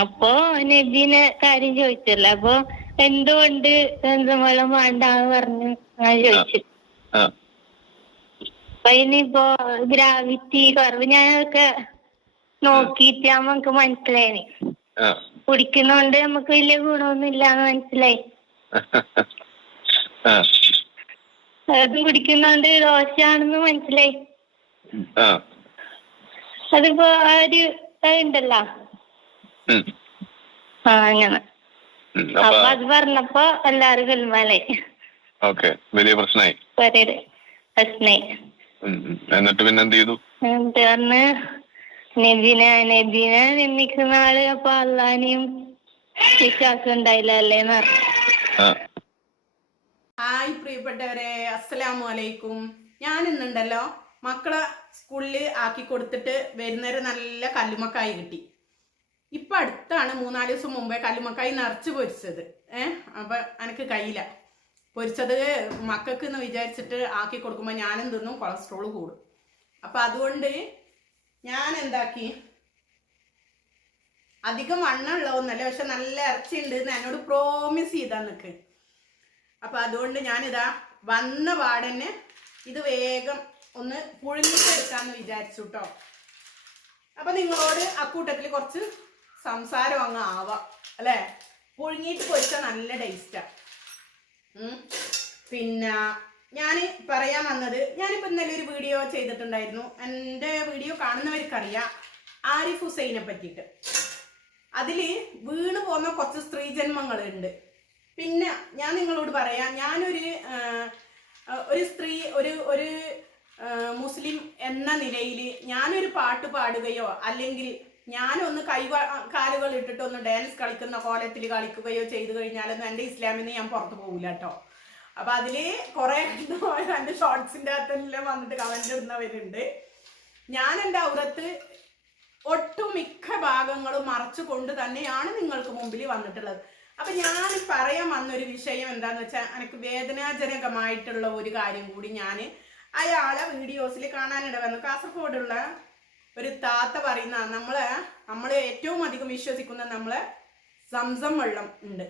അപ്പൊ നബീനെ കാര്യം ചോദിച്ചല്ലോ? അപ്പൊ എന്തുകൊണ്ട് വെള്ളം വേണ്ടാന്ന് പറഞ്ഞു? ഞാൻ ചോദിച്ചു. അപ്പൊ ഇനിയിപ്പോ ഗ്രാവിറ്റി കുറവ് ഞാനൊക്കെ നോക്കിയിട്ട് നമുക്ക് മനസ്സിലായിന്. കുടിക്കുന്നോണ്ട് നമുക്ക് വലിയ ഗുണമൊന്നും ഇല്ലാന്ന് മനസ്സിലായി. അതും കുടിക്കുന്നോണ്ട് ദോശയാണെന്ന് മനസ്സിലായി. അതിപ്പോ ആ ഒരു ഉണ്ടല്ലോ. അങ്ങനെ. അപ്പൊ അത് പറഞ്ഞപ്പോ എല്ലാരും ഗുൽമാലായി ഓക്കെ വലിയ പ്രശ്നമായി ഉം. എന്നിട്ട് പിന്നെ എന്ത് ചെയ്തു? പറഞ്ഞ് നബിന നബിന നിന്ദിക്കുന്ന ആൾ അപ്പൊ അള്ളാനെയും വിശ്വാസം ഉണ്ടായില്ല അല്ലേന്ന് പറഞ്ഞു. ഹായ് പ്രിയപ്പെട്ടവരെ അസ്സലാമു അലൈക്കും. ഞാൻ ഇന്നുണ്ടല്ലോ മക്കളെ സ്കൂളിൽ ആക്കി കൊടുത്തിട്ട് വരുന്നൊരു നല്ല കല്ലുമക്കായി കിട്ടി. ഇപ്പൊ അടുത്താണ് മൂന്നാൽ ദിവസം മുമ്പേ കല്ലുമക്കായി നിറച്ച് പൊരിച്ചത്. ഏഹ് അപ്പൊ എനിക്ക് കയ്യില പൊരിച്ചത് മക്കൾക്ക് എന്ന് വിചാരിച്ചിട്ട് ആക്കി കൊടുക്കുമ്പോൾ ഞാനും തിന്നും കൊളസ്ട്രോൾ കൂടും. അപ്പൊ അതുകൊണ്ട് ഞാൻ എന്താക്കി? അധികം വണ്ണമുള്ളതൊന്നല്ല പക്ഷെ നല്ല ഇറച്ചി ഉണ്ട് എന്ന് എന്നോട് പ്രോമിസ് ചെയ്താ നിൽക്ക് അപ്പൊ അതുകൊണ്ട് ഞാനിതാ വന്ന പാടന്നെ ഇത് വേഗം ഒന്ന് പുഴുങ്ങിട്ടെടുക്കാന്ന് വിചാരിച്ചു കേട്ടോ അപ്പൊ നിങ്ങളോട് അക്കൂട്ടത്തിൽ കുറച്ച് സംസാരം അങ്ങ് ആവാം അല്ലേ? പുഴുങ്ങിയിട്ട് പൊരിച്ചാൽ നല്ല ടേസ്റ്റാ പിന്നെ ഞാൻ പറയാൻ വന്നത് ഞാനിപ്പോൾ ഇന്നലെ ഒരു വീഡിയോ ചെയ്തിട്ടുണ്ടായിരുന്നു. എന്റെ വീഡിയോ കാണുന്നവർക്കറിയാം ആരിഫ് ഹുസൈനെ പറ്റിയിട്ട്. അതിൽ വീണ് പോകുന്ന കുറച്ച് സ്ത്രീജന്മങ്ങളുണ്ട് പിന്നെ ഞാൻ നിങ്ങളോട് പറയാം ഞാനൊരു ഒരു സ്ത്രീ ഒരു ഒരു മുസ്ലിം എന്ന നിലയിൽ ഞാനൊരു പാട്ട് പാടുകയോ അല്ലെങ്കിൽ ഞാനൊന്ന് കൈ കാലുകൾ ഇട്ടിട്ട് ഒന്ന് ഡാൻസ് കളിക്കുന്ന കോലത്തിൽ കളിക്കുകയോ ചെയ്തു കഴിഞ്ഞാലൊന്നും എന്റെ ഇസ്ലാമിൽ നിന്ന് ഞാൻ പുറത്തു പോകില്ല കേട്ടോ. അപ്പൊ അതിൽ കുറെ എന്റെ ഷോർട്സിന്റെ അകത്തെല്ലാം വന്നിട്ട് കമന്റ് ഇടുന്നവരുണ്ട്. ഞാൻ എന്റെ ഔറത്ത് ഒട്ടുമിക്ക ഭാഗങ്ങളും മറച്ചു കൊണ്ട് തന്നെയാണ് നിങ്ങൾക്ക് മുമ്പിൽ വന്നിട്ടുള്ളത്. അപ്പൊ ഞാൻ പറയാൻ വന്നൊരു വിഷയം എന്താന്ന് വെച്ചാൽ എനിക്ക് വേദനാജനകമായിട്ടുള്ള ഒരു കാര്യം കൂടി ഞാൻ അയാളെ വീഡിയോസിൽ കാണാനിട വന്നു കാസർഗോഡുള്ള ഒരു താത്ത പറയുന്ന നമ്മളെ നമ്മൾ ഏറ്റവും അധികം വിശ്വസിക്കുന്ന നമ്മൾ സംസം വെള്ളം ഉണ്ട്.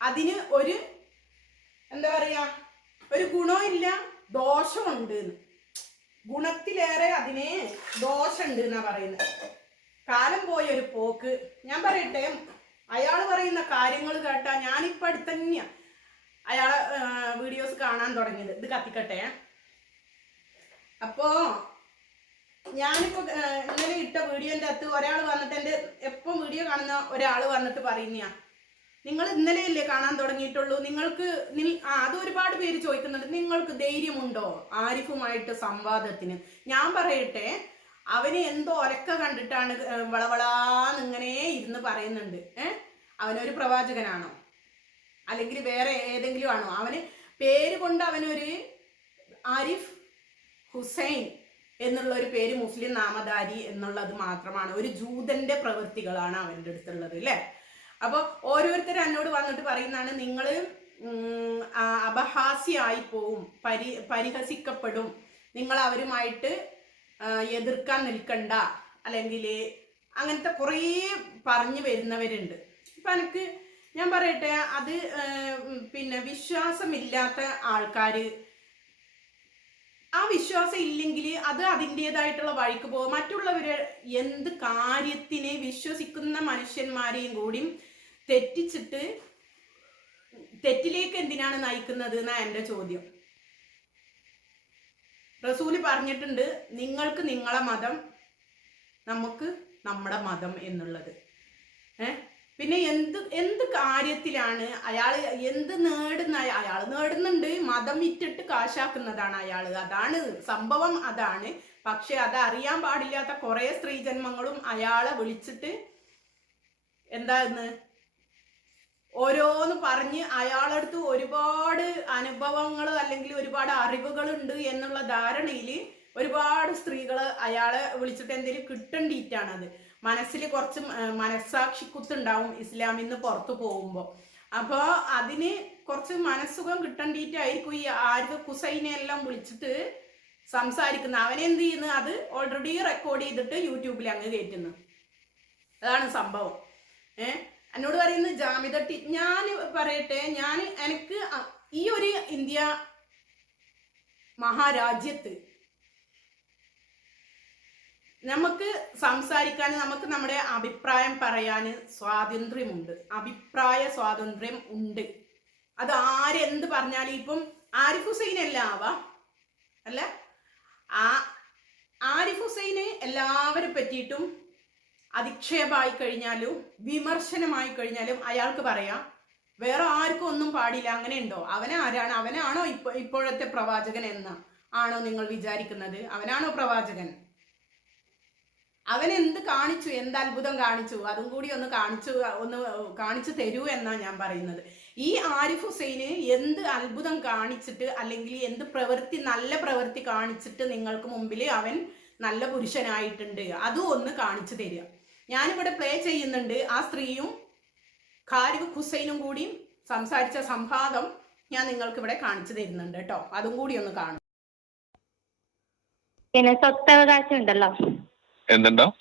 അതിന് ഒരു എന്താ പറയാ ഒരു ഗുണവും ഇല്ല ദോഷമുണ്ട്. ഗുണത്തിലേറെ അതിനെ ദോഷമുണ്ട് എന്നാ പറയുന്നത്. കാലം പോയ ഒരു പോക്ക്. ഞാൻ പറയട്ടെ അയാൾ പറയുന്ന കാര്യങ്ങൾ കേട്ടാ ഞാനിപ്പോ അടുത്തന്നെയാ അയാളെ വീഡിയോസ് കാണാൻ തുടങ്ങിയത്. ഇത് കത്തിക്കട്ടെ. അപ്പോ ഞാനിപ്പോ ഇന്നലെ ഇട്ട വീഡിയോന്റെ അകത്ത് ഒരാൾ വന്നിട്ട് എന്റെ എപ്പം വീഡിയോ കാണുന്ന ഒരാൾ വന്നിട്ട് പറയുന്നയാ. നിങ്ങൾ ഇന്നലെയല്ലേ കാണാൻ തുടങ്ങിയിട്ടുള്ളൂ? നിങ്ങൾക്ക് ആ അത് ഒരുപാട് പേര് ചോദിക്കുന്നുണ്ട്. നിങ്ങൾക്ക് ധൈര്യമുണ്ടോ ആരിഫുമായിട്ട് സംവാദത്തിന്? ഞാൻ പറയട്ടെ അവന് എന്തോ ഒലക്ക കണ്ടിട്ടാണ് വളവളാന്ന് ഇങ്ങനെ ഇരുന്ന് പറയുന്നുണ്ട്. ഏഹ് അവനൊരു പ്രവാചകനാണോ? അല്ലെങ്കിൽ വേറെ ഏതെങ്കിലും ആണോ അവന് പേര് കൊണ്ട് അവനൊരു ആരിഫ് ഹുസൈൻ എന്നുള്ള ഒരു പേര് മുസ്ലിം നാമധാരി എന്നുള്ളത് മാത്രമാണ്. ഒരു ജൂതന്റെ പ്രവൃത്തികളാണ് അവന്റെ അടുത്തുള്ളത് അല്ലേ അപ്പൊ ഓരോരുത്തർ എന്നോട് വന്നിട്ട് പറയുന്നതാണ് നിങ്ങൾ അപഹാസ്യമായി പോവും പരി പരിഹസിക്കപ്പെടും. നിങ്ങൾ അവരുമായിട്ട് എതിർക്കാൻ നിൽക്കണ്ട. അല്ലെങ്കിൽ അങ്ങനത്തെ കുറേ പറഞ്ഞു വരുന്നവരുണ്ട്. ഇപ്പൊ എനിക്ക് ഞാൻ പറയട്ടെ അത് പിന്നെ വിശ്വാസമില്ലാത്ത ആൾക്കാര് ആ വിശ്വാസം ഇല്ലെങ്കിൽ അത് അതിന്റെതായിട്ടുള്ള വഴിക്ക് പോകും. മറ്റുള്ളവർ എന്ത് കാര്യത്തിനെ വിശ്വസിക്കുന്ന മനുഷ്യന്മാരെയും കൂടി തെറ്റിച്ചിട്ട് തെറ്റിലേക്ക് എന്തിനാണ് നയിക്കുന്നത് എന്നാ എന്റെ ചോദ്യം. റസൂൽ പറഞ്ഞിട്ടുണ്ട് നിങ്ങൾക്ക് നിങ്ങളെ മതം നമുക്ക് നമ്മുടെ മതം എന്നുള്ളത്. ഏ? പിന്നെ എന്ത് എന്ത് കാര്യത്തിലാണ് അയാൾ എന്ത് നേടുന്ന അയാൾ നേടുന്നുണ്ട്. മതം വിറ്റിട്ട് കാശാക്കുന്നതാണ് അയാൾ അതാണ് സംഭവം അതാണ്. പക്ഷെ അത് അറിയാൻ പാടില്ലാത്ത കുറെ സ്ത്രീജന്മങ്ങളും അയാളെ വിളിച്ചിട്ട് എന്താന്ന്? ഓരോന്ന് പറഞ്ഞ് അയാളടുത്ത് ഒരുപാട് അനുഭവങ്ങൾ അല്ലെങ്കിൽ ഒരുപാട് അറിവുകളുണ്ട് എന്നുള്ള ധാരണയിൽ ഒരുപാട് സ്ത്രീകൾ അയാളെ വിളിച്ചിട്ട് എന്തെങ്കിലും കിട്ടേണ്ടിയിട്ടാണ് അത് മനസ്സിൽ കുറച്ച് മനസ്സാക്ഷിക്കുത്തുണ്ടാവും മനസ്സാക്ഷി കുത്തുണ്ടാവും ഇസ്ലാമിൽ നിന്ന് പുറത്തു പോകുമ്പോൾ അപ്പോൾ അതിന് കുറച്ച് മനസ്സുഖം കിട്ടേണ്ടിയിട്ടായിരിക്കും ഈ ആരിഫ് കുസൈനെ എല്ലാം വിളിച്ചിട്ട് സംസാരിക്കുന്ന അവനെന്ത് ചെയ്യുന്നു? അത് ഓൾറെഡി റെക്കോർഡ് ചെയ്തിട്ട് യൂട്യൂബിൽ അങ്ങ് കയറ്റുന്നു. അതാണ് സംഭവം. ഏ എന്നോട് പറയുന്നത് ജാമിത ടി ഞാൻ പറയട്ടെ ഞാൻ എനിക്ക് ഈ ഒരു ഇന്ത്യ മഹാരാജ്യത്ത് നമുക്ക് സംസാരിക്കാൻ നമുക്ക് നമ്മുടെ അഭിപ്രായം പറയാൻ സ്വാതന്ത്ര്യമുണ്ട്. അഭിപ്രായ സ്വാതന്ത്ര്യം ഉണ്ട്. അത് ആരെന്ത് പറഞ്ഞാലും ഇപ്പം ആരിഫ് ഹുസൈൻ അല്ല ആവാം? അല്ല? ആ ആരിഫ് ഹുസൈനെ എല്ലാവരെ പറ്റിയിട്ടും അധിക്ഷേപമായി കഴിഞ്ഞാലും വിമർശനമായി കഴിഞ്ഞാലും അയാൾക്ക് പറയാം വേറെ ആർക്കും ഒന്നും പാടില്ല. അങ്ങനെ ഉണ്ടോ? അവനെ ആരാണ്? അവനാണോ ഇപ്പോ ഇപ്പോഴത്തെ പ്രവാചകൻ എന്ന് ആണോ നിങ്ങൾ വിചാരിക്കുന്നത്? അവനാണോ പ്രവാചകൻ? അവൻ എന്ത് കാണിച്ചു? എന്ത് അത്ഭുതം കാണിച്ചു? അതും കൂടി ഒന്ന് കാണിച്ചു ഒന്ന് കാണിച്ചു തരൂ എന്നാണ് ഞാൻ പറയുന്നത്. ഈ ആരിഫ് ഹുസൈന് എന്ത് അത്ഭുതം കാണിച്ചിട്ട് അല്ലെങ്കിൽ എന്ത് പ്രവൃത്തി നല്ല പ്രവൃത്തി കാണിച്ചിട്ട് നിങ്ങൾക്ക് മുമ്പിൽ അവൻ നല്ല പുരുഷനായിട്ടുണ്ട്? അതും ഒന്ന് കാണിച്ചു തരിക. ഞാനിവിടെ പ്ലേ ചെയ്യുന്നുണ്ട്. ആ സ്ത്രീയും ഖാരിഫ് ഹുസൈനും കൂടി സംസാരിച്ച സംവാദം ഞാൻ നിങ്ങൾക്ക് ഇവിടെ കാണിച്ചു തരുന്നുണ്ട് കേട്ടോ. അതും കൂടി ഒന്ന് കാണും. പിന്നെ സ്വത്തവകാശം ഉണ്ടല്ലോ. എന്തുണ്ടോ?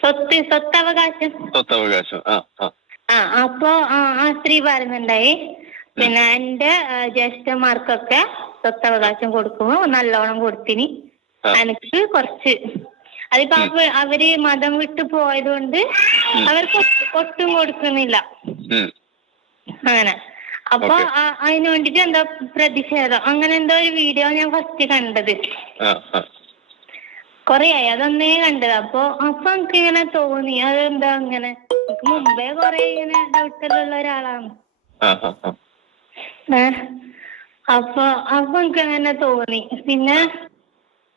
സ്വത്ത് സ്വത്തവകാശം. സ്വത്തവകാശം. ആ ആ. ആ അപ്പൊ ആ സ്ത്രീ പറയുന്നുണ്ടായി പിന്നെ എന്റെ ജ്യേഷ്ഠന്മാർക്കൊക്കെ സ്വത്തവകാശം കൊടുക്കുമ്പോ നല്ലോണം കൊടുത്തിനി. എനിക്ക് കുറച്ച്. അതിപ്പോ അവ- അവർ മതം വിട്ടു പോയത് കൊണ്ട് അവർക്ക് ഒട്ട്- കൊടുക്കുന്നില്ല. അങ്ങനെ. അപ്പൊ അതിനു വേണ്ടിട്ട് എന്തോ പ്രതിഷേധം. അങ്ങനെ എന്തോ ഒരു വീഡിയോ ഞാൻ ഫസ്റ്റ് കണ്ടത്. കൊറേ ആയി അതൊന്നേ കണ്ടത്. അപ്പൊ അപ്പൊ എനിക്ക് ഇങ്ങനെ തോന്നി. അതെന്താ അങ്ങനെ എനിക്ക് മുമ്പേ കൊറേ ഇങ്ങനെ ഡൗട്ടിലുള്ള ഒരാളാണ്? അപ്പൊ അപ്പൊ എനിക്ക് അങ്ങനെ തോന്നി. പിന്നെ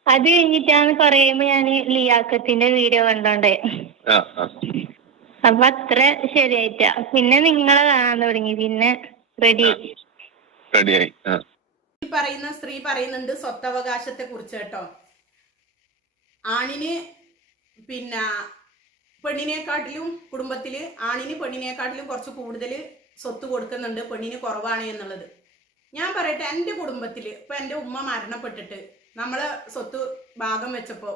അത് കഴിഞ്ഞിട്ടാണ് പറയുമ്പോ ഞാൻ ലിയാക്കത്തിന്റെ വീഡിയോ കണ്ടോണ്ടേ. അപ്പൊ അത്ര ശരിയായിട്ട. പിന്നെ നിങ്ങളെ കാണാൻ തുടങ്ങി. പിന്നെ റെഡി. റെഡിയായി. പറയുന്ന സ്ത്രീ പറയുന്നുണ്ട് സ്വത്തവകാശത്തെ കുറിച്ച് കേട്ടോ. ആണിന് പിന്നെ പെണ്ണിനെക്കാട്ടിലും കുടുംബത്തിൽ ആണിന് പെണ്ണിനെക്കാട്ടിലും കുറച്ച് കൂടുതൽ സ്വത്ത് കൊടുക്കുന്നുണ്ട് പെണ്ണിന് കുറവാണ് എന്നുള്ളത്. ഞാൻ പറയട്ടെ എന്റെ കുടുംബത്തിൽ ഇപ്പൊ എന്റെ ഉമ്മ മരണപ്പെട്ടിട്ട് നമ്മളെ സ്വത്ത് ഭാഗം വെച്ചപ്പോൾ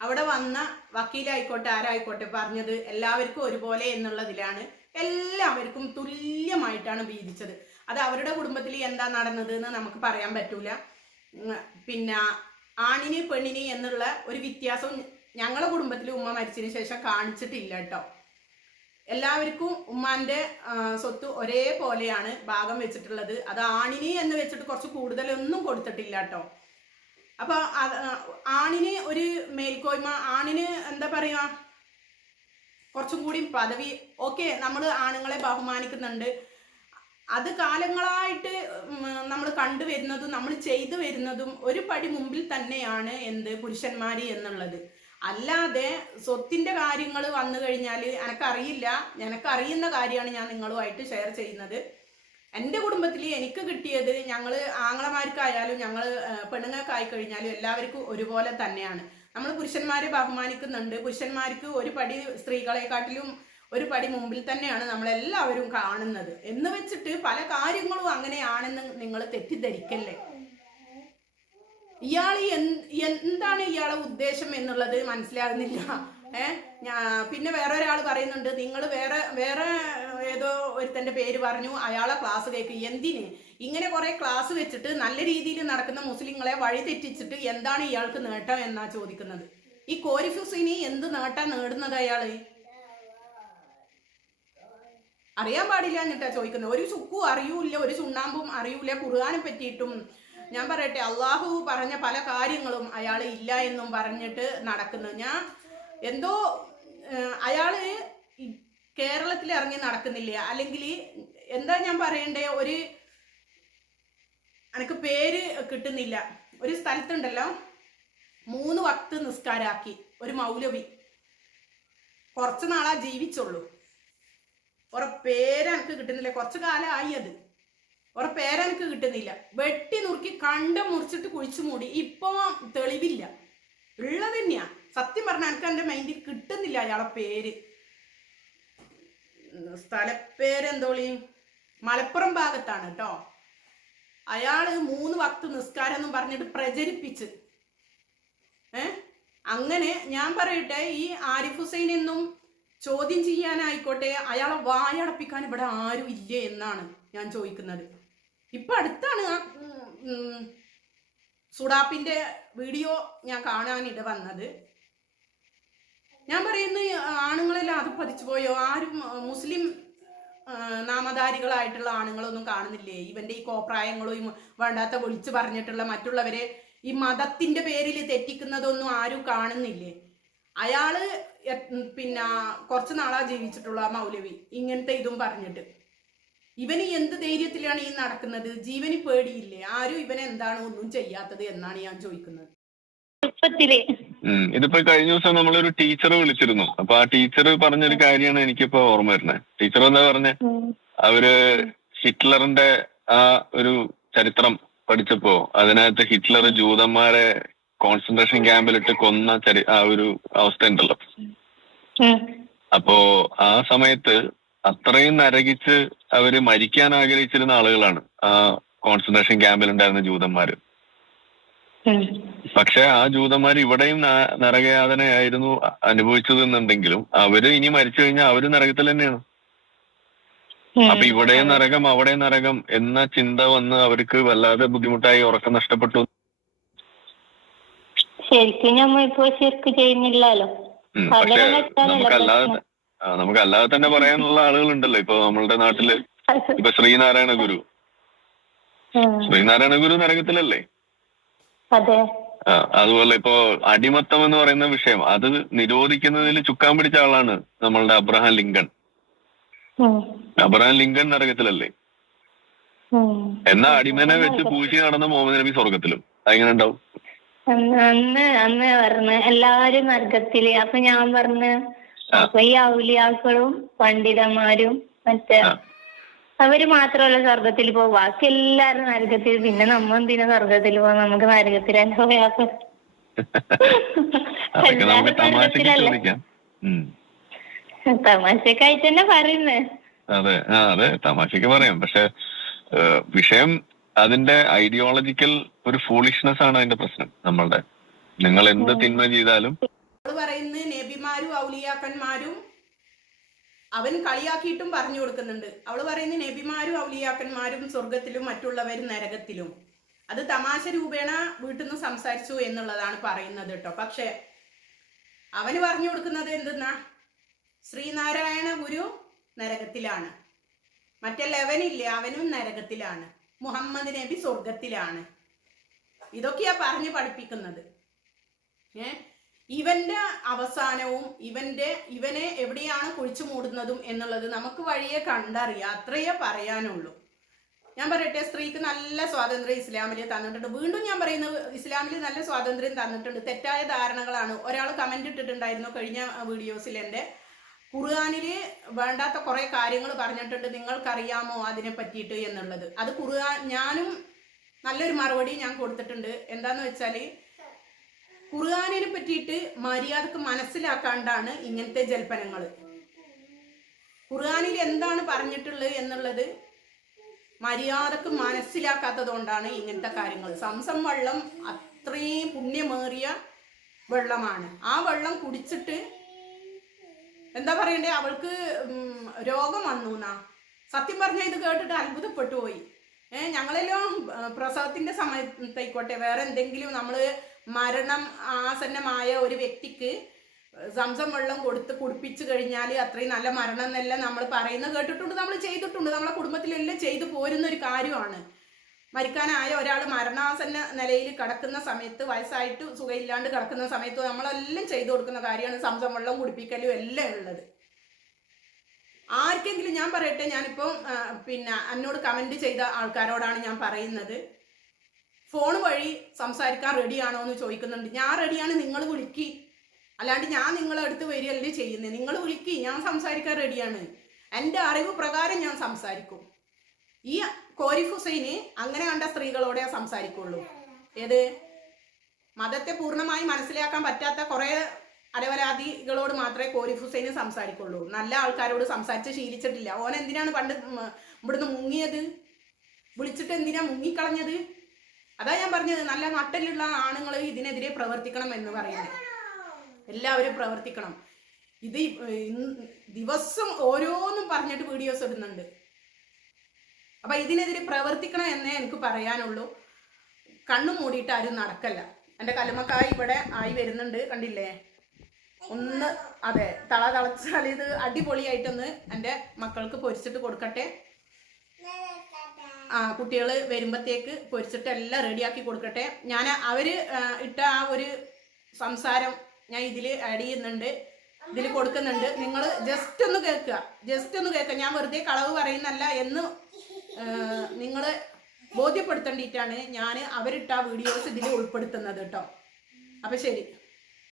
അവിടെ വന്ന വക്കീലായിക്കോട്ടെ ആരായിക്കോട്ടെ പറഞ്ഞത് എല്ലാവർക്കും ഒരുപോലെ എന്നുള്ളതിലാണ് എല്ലാവർക്കും തുല്യമായിട്ടാണ് വീതിച്ചത് അത് അവരുടെ കുടുംബത്തിൽ എന്താ നടന്നത് എന്ന് നമുക്ക് പറയാൻ പറ്റൂല. പിന്നെ ആണിന് പെണ്ണിന് എന്നുള്ള ഒരു വ്യത്യാസം ഞങ്ങളുടെ കുടുംബത്തിൽ ഉമ്മ മരിച്ചതിന് ശേഷം കാണിച്ചിട്ടില്ല കേട്ടോ. എല്ലാവർക്കും ഉമ്മാന്റെ സ്വത്ത് ഒരേപോലെയാണ് ഭാഗം വെച്ചിട്ടുള്ളത്. അത് ആണിന് എന്ന് വെച്ചിട്ട് കുറച്ച് കൂടുതലൊന്നും കൊടുത്തിട്ടില്ല കേട്ടോ. അപ്പൊ അത്, ആ, ആണിന് ഒരു മേൽക്കോയ്മ ആണിന് എന്താ പറയുക കുറച്ചും കൂടി പദവി. ഓക്കെ നമ്മൾ ആണുങ്ങളെ ബഹുമാനിക്കുന്നുണ്ട്. അത് കാലങ്ങളായിട്ട് നമ്മൾ കണ്ടുവരുന്നതും നമ്മൾ ചെയ്തു വരുന്നതും ഒരു പടി മുമ്പിൽ തന്നെയാണ് എന്ത് പുരുഷന്മാർ എന്നുള്ളത്. അല്ലാതെ സ്വത്തിന്റെ കാര്യങ്ങൾ വന്നു കഴിഞ്ഞാൽ എനക്കറിയില്ല. എനക്കറിയുന്ന കാര്യമാണ് ഞാൻ നിങ്ങളുമായിട്ട് ഷെയർ ചെയ്യുന്നത്. എന്റെ കുടുംബത്തിൽ എനിക്ക് കിട്ടിയത് ഞങ്ങൾ ആങ്ങളമാർക്കായാലും ഞങ്ങൾ പെണ്ണുങ്ങൾക്കായി കഴിഞ്ഞാലും എല്ലാവർക്കും ഒരുപോലെ തന്നെയാണ്. നമ്മൾ പുരുഷന്മാരെ ബഹുമാനിക്കുന്നുണ്ട്. പുരുഷന്മാർക്ക് ഒരു പടി സ്ത്രീകളെക്കാട്ടിലും ഒരു പടി മുമ്പിൽ തന്നെയാണ് നമ്മളെല്ലാവരും കാണുന്നത്. എന്ന് വെച്ചിട്ട് പല കാര്യങ്ങളും അങ്ങനെയാണെന്ന് നിങ്ങൾ തെറ്റിദ്ധരിക്കല്ലേ? ഇയാൾ എന്താണ് ഇയാളെ ഉദ്ദേശം എന്നുള്ളത് മനസ്സിലാകുന്നില്ല. ഏ? ഞാ പിന്നെ വേറെ ഒരാൾ പറയുന്നുണ്ട് നിങ്ങൾ വേറെ വേറെ ഏതോ ഒരുത്തന്റെ പേര് പറഞ്ഞു അയാളെ ക്ലാസ് കേൾക്കും എന്തിന്? ഇങ്ങനെ കുറെ ക്ലാസ് വെച്ചിട്ട് നല്ല രീതിയിൽ നടക്കുന്ന മുസ്ലിങ്ങളെ വഴി തെറ്റിച്ചിട്ട് എന്താണ് ഇയാൾക്ക് നേട്ടം എന്നാ ചോദിക്കുന്നത്? ഈ കോരിഫുസിനി എന്ത് നേട്ടാ നേടുന്നത് അയാൾ? അറിയാൻ പാടില്ല എന്നിട്ടാ ചോദിക്കുന്നത്. ഒരു ചുക്കും അറിയൂല ഒരു ചുണ്ണാമ്പും അറിയൂല ഖുർആാനെ പറ്റിയിട്ടും ഞാൻ പറയട്ടെ അള്ളാഹു പറഞ്ഞ പല കാര്യങ്ങളും അയാൾ ഇല്ല എന്നും പറഞ്ഞിട്ട് നടക്കുന്നു. ഞാൻ എന്തോ അയാൾ കേരളത്തിൽ ഇറങ്ങി നടക്കുന്നില്ല? അല്ലെങ്കിൽ എന്താ ഞാൻ പറയണ്ടേ? ഒരു എനിക്ക് പേര് കിട്ടുന്നില്ല. ഒരു സ്ഥലത്തുണ്ടല്ലോ മൂന്ന് വക്ത് നിസ്കാരാക്കി. ഒരു മൗലവി. കുറച്ച് നാളാ ജീവിച്ചുള്ളൂ. ഓറെ പേര് എനിക്ക് കിട്ടുന്നില്ല. കുറച്ച് കാലമായി അത്. ഓറെ പേര് എനിക്ക് കിട്ടുന്നില്ല. വെട്ടി നുറുക്കി കണ്ട് മുറിച്ചിട്ട് കുഴിച്ചു മൂടി. ഇപ്പോ തെളിവില്ല. ഉള്ളത് തന്നെയാ. സത്യം പറഞ്ഞാൽ എനിക്ക് എന്റെ മൈൻഡിൽ കിട്ടുന്നില്ല അയാളെ പേര്. സ്ഥലപ്പേരെന്തോളി മലപ്പുറം ഭാഗത്താണ് കേട്ടോ അയാൾ മൂന്ന് വക്ത് നിസ്കാരം എന്നും പറഞ്ഞിട്ട് പ്രചരിപ്പിച്ച്. ഏ? അങ്ങനെ ഞാൻ പറയട്ടെ ഈ ആരിഫ് ഹുസൈൻ എന്നും ചോദ്യം ചെയ്യാനായിക്കോട്ടെ അയാളെ വായടപ്പിക്കാൻ ഇവിടെ ആരും ഇല്ല എന്നാണ് ഞാൻ ചോദിക്കുന്നത്. ഇപ്പൊ അടുത്താണ് ആ സുഡാപ്പിന്റെ വീഡിയോ ഞാൻ കാണാനിട വന്നത്. ഞാൻ പറയുന്ന ആണുങ്ങളെല്ലാം അത് പതിച്ചു പോയോ? ആരും മുസ്ലിം നാമധാരികളായിട്ടുള്ള ആണുങ്ങളൊന്നും കാണുന്നില്ലേ? ഇവന്റെ ഈ കോപ്രായങ്ങളും വേണ്ടാത്ത വിളിച്ചു പറഞ്ഞിട്ടുള്ള മറ്റുള്ളവരെ ഈ മതത്തിന്റെ പേരിൽ തെറ്റിക്കുന്നതൊന്നും ആരും കാണുന്നില്ലേ? അയാൾ പിന്നെ കുറച്ച് നാളാ ജീവിച്ചിട്ടുള്ള ആ മൗലവി ഇങ്ങനത്തെ ഇതും പറഞ്ഞിട്ട്. ഇവന് എന്ത് ധൈര്യത്തിലാണ് ഈ നടക്കുന്നത്? ജീവന് പേടിയില്ലേ? ആരും ഇവനെ എന്താണ് ഒന്നും ചെയ്യാത്തത് എന്നാണ് ഞാൻ ചോദിക്കുന്നത്. ഇതിപ്പോ കഴിഞ്ഞ ദിവസം നമ്മളൊരു ടീച്ചർ വിളിച്ചിരുന്നു. അപ്പൊ ആ ടീച്ചർ പറഞ്ഞൊരു കാര്യമാണ് എനിക്കിപ്പോ ഓർമ്മ വരുന്നത്. ടീച്ചർ എന്താ പറഞ്ഞ? അവർ ഹിറ്റ്ലറിന്റെ ആ ഒരു ചരിത്രം പഠിച്ചപ്പോ അതിനകത്ത് ഹിറ്റ്ലർ ജൂതന്മാരെ കോൺസെൻട്രേഷൻ ക്യാമ്പിലിട്ട് കൊന്ന ചരി ആ ഒരു അവസ്ഥ ഉണ്ടല്ലോ അപ്പോ ആ സമയത്ത് അത്രയും നരകിച്ച് അവർ മരിക്കാൻ ആഗ്രഹിച്ചിരുന്ന ആളുകളാണ് ആ കോൺസെൻട്രേഷൻ ക്യാമ്പിലുണ്ടായിരുന്ന ജൂതന്മാര്. പക്ഷെ ആ ജൂതന്മാർ ഇവിടെയും നരകയാതനയായിരുന്നു അനുഭവിച്ചത് എന്നുണ്ടെങ്കിലും അവർ ഇനി മരിച്ചു കഴിഞ്ഞാൽ അവർ നരകത്തിൽ തന്നെയാണ്. അപ്പൊ ഇവിടെയും നരകം അവിടെയും നരകം എന്ന ചിന്ത വന്ന് അവർക്ക് വല്ലാതെ ബുദ്ധിമുട്ടായി ഉറക്കം നഷ്ടപ്പെട്ടു. ശരിക്കും ഞമ്മ ഇപ്പൊ ശരിക്ക് ചെയ്യുന്നില്ലല്ലോ. പക്ഷെ നമുക്കല്ലാതെ നമുക്കല്ലാതെ തന്നെ പറയാനുള്ള ആളുകളുണ്ടല്ലോ. ഇപ്പൊ നമ്മളുടെ നാട്ടിൽ ഇപ്പൊ ശ്രീനാരായണ ഗുരു. ശ്രീനാരായണ ഗുരു നരകത്തിലല്ലേ? അതുപോലെ ഇപ്പോ അടിമത്തം എന്ന് പറയുന്ന വിഷയം അത് നിരോധിക്കുന്നതിൽ ചുക്കാൻ പിടിച്ച ആളാണ് നമ്മളുടെ അബ്രഹാം ലിങ്കൺ. അബ്രഹാം ലിങ്കൺ നരകത്തിലല്ലേ. എന്നാ അടിമനെ വെച്ച് പൂശി നടന്ന മുഹമ്മദ് നബി സ്വർഗത്തിലും അതെങ്ങനെ ഉണ്ടാവും അന്ന് അന്ന് പറഞ്ഞു എല്ലാരും നരകത്തിൽ അപ്പൊ ഞാൻ പറഞ്ഞു. അപ്പൊ ഈ ഔലിയാക്കളും പണ്ഡിതന്മാരും മറ്റേ അവർ മാത്രമല്ല സ്വർഗത്തിൽ പോകും ബാക്കി എല്ലാരും നരകത്തിൽ പിന്നെ നമ്മ എന്തിനാ സ്വർഗത്തിൽ പോകും നമുക്ക് നരകത്തിൽ തന്നെ. തമാശക്കായിട്ട് തന്നെ പറയുന്നേ. അതെ. അതെ. തമാശക്ക് പറയാം. പക്ഷെ വിഷയം അതിന്റെ ഐഡിയോളജിക്കൽ ഒരു ഫോളിഷ്നെസ് ആണ് അതിന്റെ പ്രശ്നം നമ്മളുടെ. നിങ്ങൾ എന്ത് തിന്മ ചെയ്താലും പറയുന്ന പറയുന്നത് നബിമാരും ഔലിയാക്കന്മാരും അവൻ കളിയാക്കിയിട്ടും പറഞ്ഞു കൊടുക്കുന്നുണ്ട്. അവൾ പറയുന്നത് നബിമാരും ഔലിയാക്കന്മാരും സ്വർഗത്തിലും മറ്റുള്ളവരും നരകത്തിലും. അത് തമാശ രൂപേണ വീട്ടിൽ നിന്ന് സംസാരിച്ചു എന്നുള്ളതാണ് പറയുന്നത് കേട്ടോ. പക്ഷെ അവന് പറഞ്ഞു കൊടുക്കുന്നത് എന്തെന്നാ? ശ്രീനാരായണ ഗുരു നരകത്തിലാണ്. മറ്റെല്ലവനില്ലേ അവനും നരകത്തിലാണ്. മുഹമ്മദ് നബി സ്വർഗത്തിലാണ്. ഇതൊക്കെയാ പറഞ്ഞു പഠിപ്പിക്കുന്നത്. ഏ? ഇവന്റെ അവസാനവും ഇവന്റെ ഇവനെ എവിടെയാണ് കുഴിച്ചു മൂടുന്നതും എന്നുള്ളത് നമുക്ക് വഴിയെ കണ്ടറിയാം. അത്രയേ പറയാനുള്ളൂ. ഞാൻ പറയട്ടെ സ്ത്രീക്ക് നല്ല സ്വാതന്ത്ര്യം ഇസ്ലാമിൽ തന്നിട്ടുണ്ട്. വീണ്ടും ഞാൻ പറയുന്നത് ഇസ്ലാമിൽ നല്ല സ്വാതന്ത്ര്യം തന്നിട്ടുണ്ട്. തെറ്റായ ധാരണകളാണ്. ഒരാൾ കമന്റ് ഇട്ടിട്ടുണ്ടായിരുന്നു കഴിഞ്ഞ വീഡിയോസിൽ എന്റെ. ഖുർആാനിൽ വേണ്ടാത്ത കുറെ കാര്യങ്ങൾ പറഞ്ഞിട്ടുണ്ട്. നിങ്ങൾക്കറിയാമോ അതിനെ പറ്റിയിട്ട് എന്നുള്ളത്. അത് ഖുർആൻ ഞാനും നല്ലൊരു മറുപടി ഞാൻ കൊടുത്തിട്ടുണ്ട്. എന്താന്ന് വെച്ചാൽ ഖുർആാനിനെ പറ്റിയിട്ട് മര്യാദയ്ക്ക് മനസ്സിലാക്കാണ്ടാണ് ഇങ്ങനത്തെ ജൽപ്പനങ്ങൾ ഖുർആാനിൽ എന്താണ് പറഞ്ഞിട്ടുള്ളത് എന്നുള്ളത് മര്യാദയ്ക്ക് മനസ്സിലാക്കാത്തത് കൊണ്ടാണ് ഇങ്ങനത്തെ കാര്യങ്ങൾ സംസം വെള്ളം അത്രയും പുണ്യമേറിയ വെള്ളമാണ്. ആ വെള്ളം കുടിച്ചിട്ട് എന്താ പറയണ്ടേ? അവൾക്ക് രോഗം വന്നു എന്നാ സത്യം പറഞ്ഞാൽ ഇത് കേട്ടിട്ട് അത്ഭുതപ്പെട്ടു പോയി. ഏഹ് ഞങ്ങളെല്ലാം പ്രസവത്തിന്റെ സമയത്തായിക്കോട്ടെ വേറെ എന്തെങ്കിലും നമ്മൾ മരണം ആസന്നമായ ഒരു വ്യക്തിക്ക് സംസം വെള്ളം കൊടുത്ത് കുടിപ്പിച്ചു കഴിഞ്ഞാൽ അത്രയും നല്ല മരണം എന്നെല്ലാം നമ്മൾ പറയുന്നത് കേട്ടിട്ടുണ്ട് നമ്മൾ ചെയ്തിട്ടുണ്ട്. നമ്മളെ കുടുംബത്തിലെല്ലാം ചെയ്തു പോരുന്ന ഒരു കാര്യമാണ്. മരിക്കാനായ ഒരാൾ മരണാസന്ന നിലയിൽ കിടക്കുന്ന സമയത്ത് വയസ്സായിട്ട് സുഖമില്ലാണ്ട് കിടക്കുന്ന സമയത്ത് നമ്മളെല്ലാം ചെയ്തു കൊടുക്കുന്ന കാര്യമാണ് സംസം വെള്ളം കുടിപ്പിക്കലും എല്ലാം ഉള്ളത്. ആർക്കെങ്കിലും ഞാൻ പറയട്ടെ ഞാനിപ്പോൾ പിന്നെ എന്നോട് കമന്റ് ചെയ്ത ആൾക്കാരോടാണ് ഞാൻ പറയുന്നത്. ഫോൺ വഴി സംസാരിക്കാൻ റെഡിയാണോ എന്ന് ചോദിക്കുന്നുണ്ട്. ഞാൻ റെഡിയാണ് നിങ്ങൾ വിളിക്കി. അല്ലാണ്ട് ഞാൻ നിങ്ങളെ അടുത്ത് വരികയല്ലേ ചെയ്യുന്നത് നിങ്ങൾ വിളിക്കി ഞാൻ സംസാരിക്കാൻ റെഡിയാണ് എന്റെ അറിവ് പ്രകാരം ഞാൻ സംസാരിക്കും. ഈ കോരിഫ് ഹുസൈന് അങ്ങനെ കണ്ട സ്ത്രീകളോടെ സംസാരിക്കുള്ളൂ. ഏത്? മതത്തെ പൂർണമായി മനസ്സിലാക്കാൻ പറ്റാത്ത കുറെ അരവരാധികളോട് മാത്രമേ കോരിഫ് ഹുസൈന് സംസാരിക്കുള്ളൂ. നല്ല ആൾക്കാരോട് സംസാരിച്ച് ശീലിച്ചിട്ടില്ല. ഓൻ എന്തിനാണ് പണ്ട് ഇവിടുന്ന് മുങ്ങിയത്? വിളിച്ചിട്ട് എന്തിനാ മുങ്ങിക്കളഞ്ഞത്? അതാ ഞാൻ പറഞ്ഞത്. നല്ല നട്ടലുള്ള ആണുങ്ങൾ ഇതിനെതിരെ പ്രവർത്തിക്കണം എന്ന് പറയുന്നത്. എല്ലാവരും പ്രവർത്തിക്കണം. ഇത് ദിവസം ഓരോന്നും പറഞ്ഞിട്ട് വീഡിയോസ് ഇടുന്നുണ്ട്. അപ്പൊ ഇതിനെതിരെ പ്രവർത്തിക്കണം എന്നേ എനിക്ക് പറയാനുള്ളൂ. കണ്ണു മൂടിയിട്ട് ആരും നടക്കല്ല. എന്റെ കല്ലുമക്കായി ഇവിടെ ആയി വരുന്നുണ്ട് കണ്ടില്ലേ? ഒന്ന് അതെ തള തളച്ചാൽ ഇത് അടിപൊളിയായിട്ടൊന്ന് എന്റെ മക്കൾക്ക് പൊരിച്ചിട്ട് കൊടുക്കട്ടെ. ആ കുട്ടികൾ വരുമ്പത്തേക്ക് പൊരിച്ചിട്ട് എല്ലാം റെഡിയാക്കി കൊടുക്കട്ടെ. ഞാൻ അവർ ഇട്ട ആ ഒരു സംസാരം ഞാൻ ഇതിൽ ആഡ് ചെയ്യുന്നുണ്ട്. ഇതിൽ കൊടുക്കുന്നുണ്ട്. നിങ്ങൾ ജസ്റ്റ് ഒന്ന് കേൾക്കുക. ജസ്റ്റ് ഒന്ന് കേൾക്കുക. ഞാൻ വെറുതെ കളവ് പറയുന്നല്ല എന്ന് നിങ്ങൾ ബോധ്യപ്പെടുത്തേണ്ടിയിട്ടാണ് ഞാൻ അവരിട്ട വീഡിയോസ് ഇതിൽ ഉൾപ്പെടുത്തുന്നത് കേട്ടോ അപ്പം ശരി.